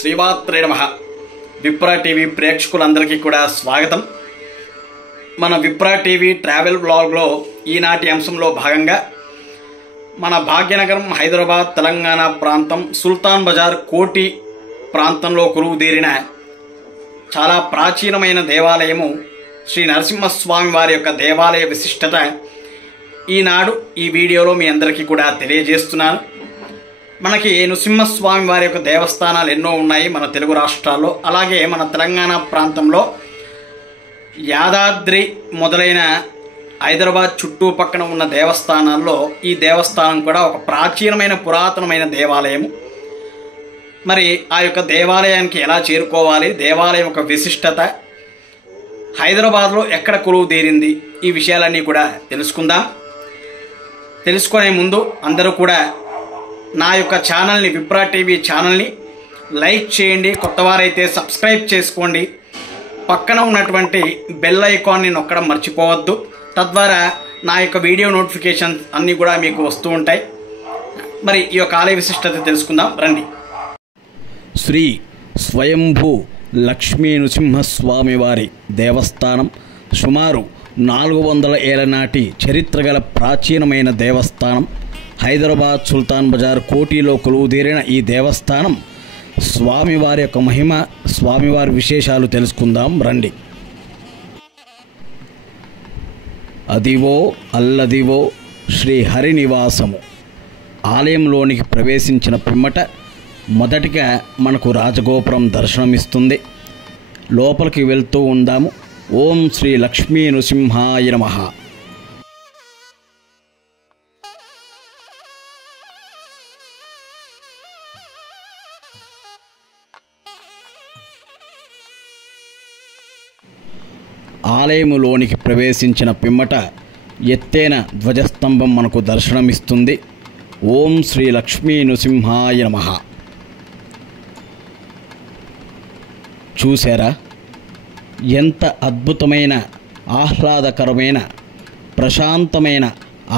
శ్రీమాత్రే నమః. విప్రా టీవీ ప్రేక్షకులందరికీ కూడా స్వాగతం. మన విప్రా టీవీ ట్రావెల్ బ్లాగ్లో ఈనాటి అంశంలో భాగంగా మన భాగ్యనగరం హైదరాబాద్ తెలంగాణ ప్రాంతం సుల్తాన్ బజార్ కోటి ప్రాంతంలో కొలువుదీరిన చాలా ప్రాచీనమైన దేవాలయము శ్రీ నరసింహస్వామి వారి యొక్క దేవాలయ విశిష్టత ఈనాడు ఈ వీడియోలో మీ అందరికీ కూడా తెలియజేస్తున్నాను. మనకి నృసింహస్వామి వారి యొక్క దేవస్థానాలు ఎన్నో ఉన్నాయి మన తెలుగు రాష్ట్రాల్లో. అలాగే మన తెలంగాణ ప్రాంతంలో యాదాద్రి మొదలైన హైదరాబాద్ చుట్టుపక్కన ఉన్న దేవస్థానాల్లో ఈ దేవస్థానం కూడా ఒక ప్రాచీనమైన పురాతనమైన దేవాలయము. మరి ఆ యొక్క దేవాలయానికి ఎలా చేరుకోవాలి, దేవాలయం యొక్క విశిష్టత, హైదరాబాద్లో ఎక్కడ కొలువు తీరింది, ఈ విషయాలన్నీ కూడా తెలుసుకుందాం. తెలుసుకునే ముందు అందరూ కూడా నా యొక్క ఛానల్ని విప్రా టీవీ ఛానల్ని లైక్ చేయండి, కొత్తవారైతే సబ్స్క్రైబ్ చేసుకోండి, పక్కన ఉన్నటువంటి బెల్ ఐకాన్ని నొక్కడం మర్చిపోవద్దు. తద్వారా నా యొక్క వీడియో నోటిఫికేషన్ అన్నీ కూడా మీకు వస్తూ ఉంటాయి. మరి ఈ యొక్క ఆలయ విశిష్టత తెలుసుకుందాం రండి. శ్రీ స్వయంభూ లక్ష్మీ నృసింహస్వామి వారి దేవస్థానం సుమారు 400 ఏళ్ల నాటి చరిత్ర గల ప్రాచీనమైన దేవస్థానం. హైదరాబాద్ సుల్తాన్ బజార్ కోటిలో కొలువుదీరిన ఈ దేవస్థానం స్వామివారి యొక్క మహిమ, స్వామివారి విశేషాలు తెలుసుకుందాం రండి. అదివో అల్లదివో శ్రీ హరినివాసము. ఆలయంలోనికి ప్రవేశించిన పిమ్మట మొదటిగా మనకు రాజగోపురం దర్శనమిస్తుంది. లోపలికి వెళ్తూ ఉందాము. ఓం శ్రీ లక్ష్మీ నృసింహాయ నమః. ఆలయములోనికి ప్రవేశించిన పిమ్మట ఎత్తైన ధ్వజస్తంభం మనకు దర్శనమిస్తుంది. ఓం శ్రీ లక్ష్మీ నృసింహాయ నమః. చూసారా, ఎంత అద్భుతమైన ఆహ్లాదకరమైన ప్రశాంతమైన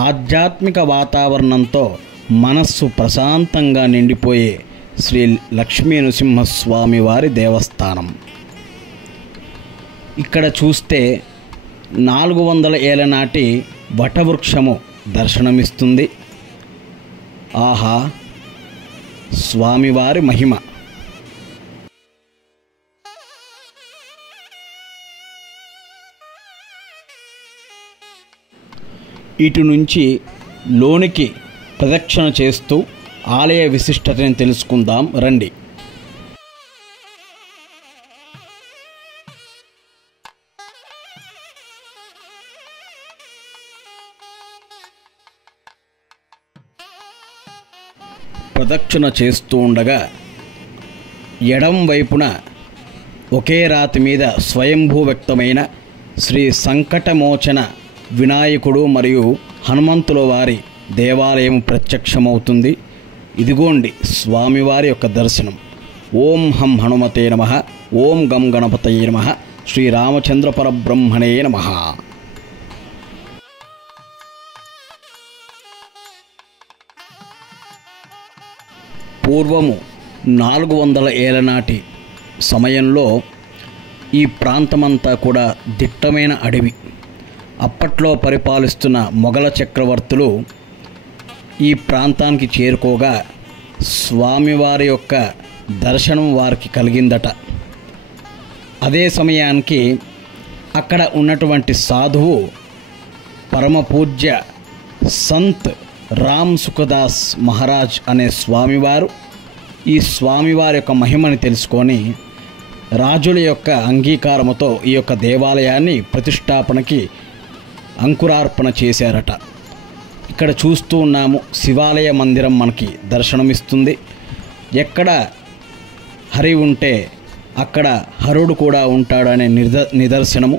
ఆధ్యాత్మిక వాతావరణంతో మనస్సు ప్రశాంతంగా నిండిపోయే శ్రీ లక్ష్మీ నృసింహస్వామి వారి దేవస్థానం. ఇక్కడ చూస్తే 400 ఏళ్ల నాటి వటవృక్షము దర్శనమిస్తుంది. ఆహా, స్వామివారి మహిమ! ఇటు నుంచి లోనికి ప్రదక్షిణ చేస్తూ ఆలయ విశిష్టతను తెలుసుకుందాం రండి. ప్రదక్షిణ చేస్తూ ఉండగా ఎడం వైపున ఒకే రాతి మీద స్వయంభూ వ్యక్తమైన శ్రీ సంకటమోచన వినాయకుడు మరియు హనుమంతుల వారి దేవాలయం ప్రత్యక్షమవుతుంది. ఇదిగోండి స్వామివారి యొక్క దర్శనం. ఓం హం హనుమతే నమః. ఓం గం గణపతయే నమః. శ్రీరామచంద్ర పరబ్రహ్మణే నమః. పూర్వము 400 ఏళ్ల నాటి సమయంలో ఈ ప్రాంతమంతా కూడా దిట్టమైన అడవి. అప్పట్లో పరిపాలిస్తున్న మొఘల చక్రవర్తులు ఈ ప్రాంతానికి చేరుకోగా స్వామివారి యొక్క దర్శనం వారికి కలిగిందట. అదే సమయానికి అక్కడ ఉన్నటువంటి సాధువు పరమపూజ్య సంత్ రామ్ సుఖదాస్ మహారాజ్ అనే స్వామివారు ఈ స్వామివారి యొక్క మహిమని తెలుసుకొని రాజుల యొక్క అంగీకారముతో ఈ యొక్క దేవాలయాన్ని ప్రతిష్టాపనకి అంకురార్పణ చేశారట. ఇక్కడ చూస్తూ ఉన్నాము, శివాలయ మందిరం మనకి దర్శనమిస్తుంది. ఎక్కడ హరి ఉంటే అక్కడ హరుడు కూడా ఉంటాడనే నిదర్శనము.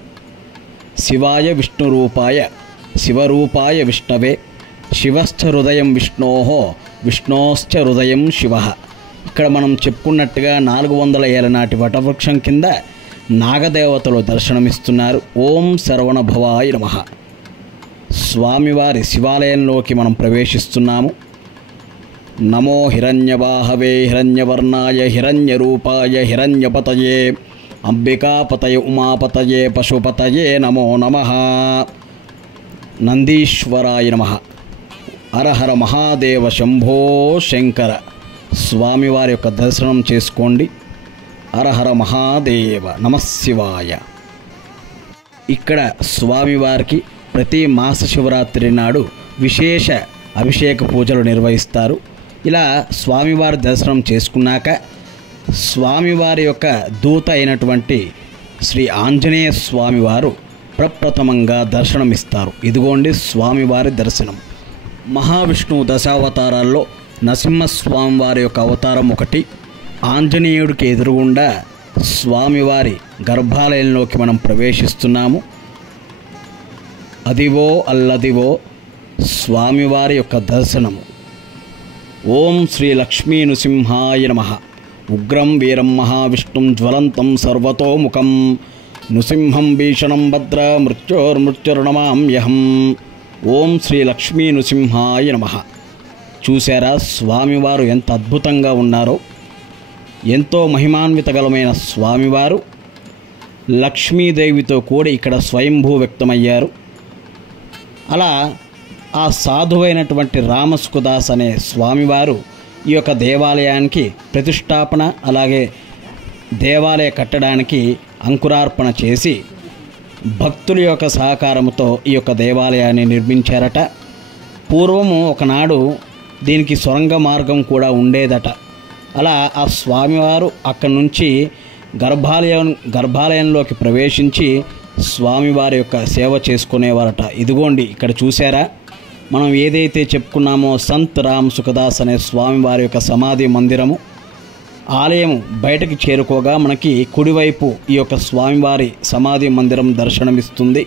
శివాయ విష్ణు రూపాయ శివరూపాయ విష్ణవే శివశ్చ హృదయం విష్ణోః విష్ణోశ్చ హృదయం శివః. ఇక్కడ మనం చెప్పుకున్నట్టుగా 400 ఏళ్ల నాటి వటవృక్షం కింద నాగదేవతలు దర్శనమిస్తున్నారు. ఓం శరవణ భవాయ నమః. స్వామివారి శివాలయంలోకి మనం ప్రవేశిస్తున్నాము. నమో హిరణ్యవాహవే హిరణ్యవర్ణాయ హిరణ్యరూపాయ హిరణ్యపతయే అంబికాపతయ ఉమాపతయే పశుపతయే నమో నమః. నందీశ్వరాయ నమః. హరహర మహాదేవ శంభో శంకర. స్వామివారి యొక్క దర్శనం చేసుకోండి. హరహర మహాదేవ నమశివాయ. ఇక్కడ స్వామివారికి ప్రతి మాస శివరాత్రి నాడు విశేష అభిషేక పూజలు నిర్వహిస్తారు. ఇలా స్వామివారి దర్శనం చేసుకున్నాక స్వామివారి యొక్క దూత అయినటువంటి శ్రీ ఆంజనేయ స్వామివారు ప్రప్రథమంగా దర్శనమిస్తారు. ఇదిగోండి స్వామివారి దర్శనం. మహావిష్ణువు దశావతారాల్లో నరసింహస్వామివారి యొక్క అవతారం ఒకటి. ఆంజనేయుడికి ఎదురుగుండా స్వామివారి గర్భాలయంలోకి మనం ప్రవేశిస్తున్నాము. అదివో అల్లదివో స్వామివారి యొక్క దర్శనము. ఓం శ్రీ లక్ష్మీ నృసింహాయ నమః. ఉగ్రం వీరం మహావిష్ణుం జ్వలంతం సర్వతోముఖం నృసింహం భీషణం భద్ర మృత్యోర్మృత్యుర్నమామ్యహం. ఓం శ్రీ లక్ష్మీ నృసింహాయ నమః. చూశారా స్వామివారు ఎంత అద్భుతంగా ఉన్నారో. ఎంతో మహిమాన్వితగలమైన స్వామివారు లక్ష్మీదేవితో కూడి ఇక్కడ స్వయంభూ వ్యక్తమయ్యారు. అలా ఆ సాధువైనటువంటి రామసుఖదాస్ అనే స్వామివారు ఈ యొక్క దేవాలయానికి ప్రతిష్టాపన, అలాగే దేవాలయ కట్టడానికి అంకురార్పణ చేసి భక్తుల యొక్క సహకారంతో ఈ యొక్క దేవాలయాన్ని నిర్మించారట. పూర్వము ఒకనాడు దీనికి సొరంగ మార్గం కూడా ఉండేదట. అలా ఆ స్వామివారు అక్కడి నుంచి గర్భాలయంలోకి ప్రవేశించి స్వామివారి యొక్క సేవ చేసుకునేవారట. ఇదిగోండి ఇక్కడ చూసారా, మనం ఏదైతే చెప్పుకున్నామో సంత్ రామ్ సుఖదాస్ అనే స్వామివారి యొక్క సమాధి మందిరము. ఆలయం బయటకు చేరుకోగా మనకి కుడివైపు ఈ యొక్క స్వామివారి సమాధి మందిరం దర్శనమిస్తుంది.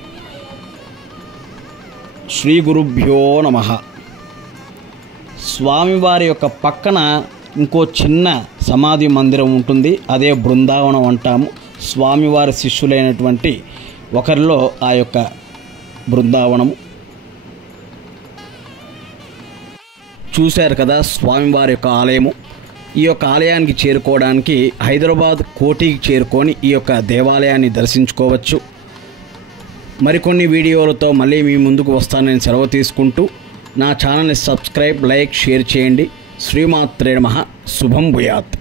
శ్రీ గురుభ్యో నమః. స్వామివారి యొక్క పక్కన ఇంకో చిన్న సమాధి మందిరం ఉంటుంది. అదే బృందావనం అంటాము. స్వామివారి శిష్యులైనటువంటి ఒకరిలో ఆ యొక్క బృందావనము. చూశారు కదా స్వామివారి యొక్క ఆలయము. ఈ యొక్క ఆలయానికి చేరుకోవడానికి హైదరాబాద్ కోటికి చేరుకొని ఈ యొక్క దేవాలయాన్ని దర్శించుకోవచ్చు. మరికొన్ని వీడియోలతో మళ్ళీ మీ ముందుకు వస్తానని సెలవు తీసుకుంటూ నా ఛానల్ని సబ్స్క్రైబ్, లైక్, షేర్ చేయండి. శ్రీమాత్రే నమః. శుభం భూయాత్.